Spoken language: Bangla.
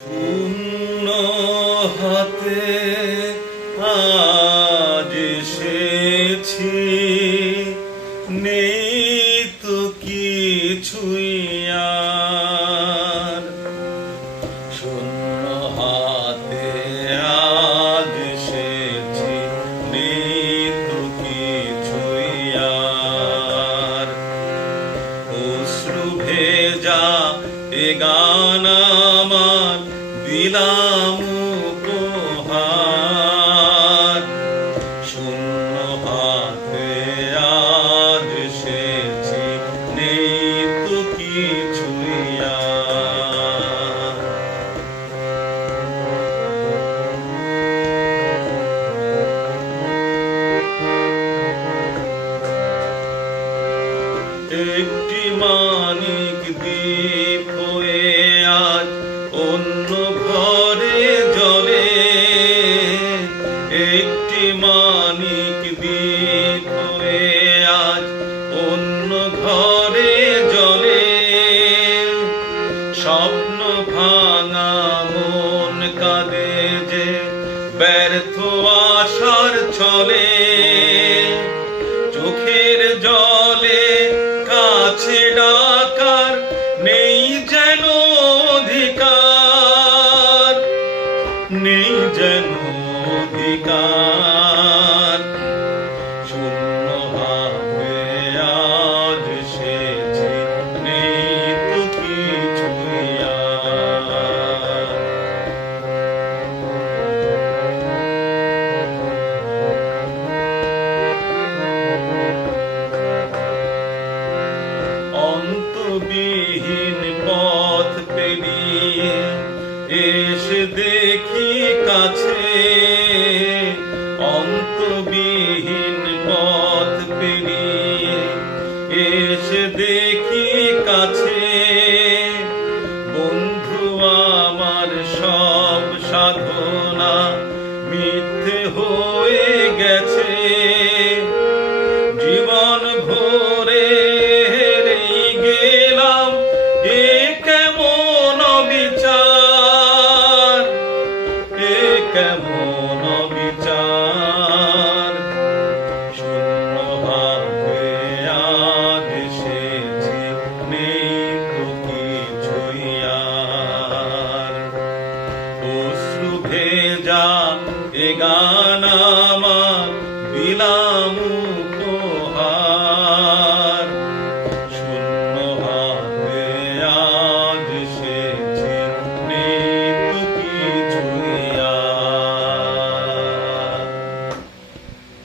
শূন্য হাতে আজ এসেছি, নেই তো কিছুই আর। শূন্য হাতে আজ এসেছি, নেই তো কিছুই আর। অশ্রু ভেজা এ গান আমার দিলাম উপহার। শূন্য হাতে আজ এসেছি, নেই তো কিছুই আর। একটি মানিক দ্বীপ হয়ে আজ অন্য ঘরে জ্বলে, একটি মানিক দ্বীপ হয়ে আজ অন্য ঘরে জ্বলে। স্বপ্ন ভাঙা মন কাঁদে যে ব্যর্থ আশার ছলে। চোখের জলে কাছে ডাকার নেই যেন অধিকার, নেই যেন অধিকার। শূন্য হাতে আজ এসেছি, নেই তো কিছুই আর। অন্তবিহীন পথ পেরিয়ে এসে দেখি কাছে, অন্তবিহীন পথ পেরিয়ে এসে দেখি কাছে। বন্ধু আমার সব সাধনা মিথ্যে হয়ে গেছে। জীবন ভরে গেলাম এ কেমন বিচার, এ কেমন বিচার। শূন্য হাতে আজ এসেছি, নেই তো কিছুই আর। অশ্রু ভেজা এ গান